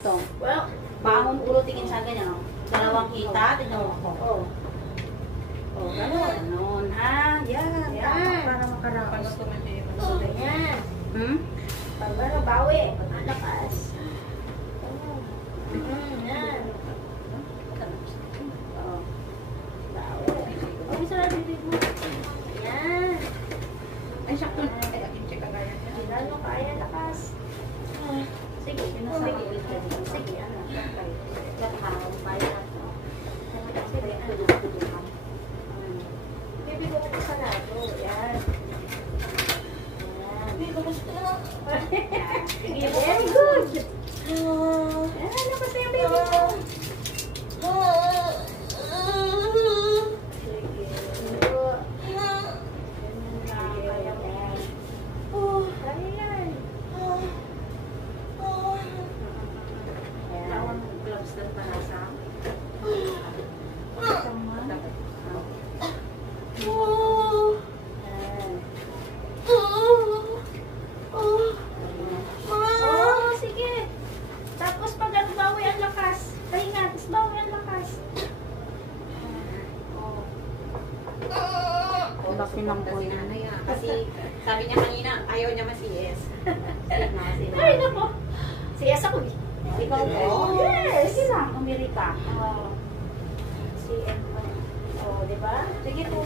Ito. Well, bangon ulo tingin sa ganyan. Dalawang kita, tignan mo ako. Oh. Oh, gano'n, ha? Yan. Yan. Para makaraos. Ganyan. Pag gano'n, bawi. Ang lakas. Yan. Oh. Bawi. Oh, isa na bibig mo. Yan. Ay, sakto. Ay, akin check ang gaya niya. Lalo kaya, lakas. Sige, pinasabit ka dito. Sige, ano? Gathaw, kaya ito. Sige, ano? Bibig ko sa lado. Yan. Yan. Sige, very good. Yan, labas na yung baby mo. Laki ng po yun. Kasi sabi niya kanina, ayaw niya mas-CS. Ay, nako. CS ako. Ikaw po? Yes. Sige lang, Amerika. CM. Oh, di ba? Sige po,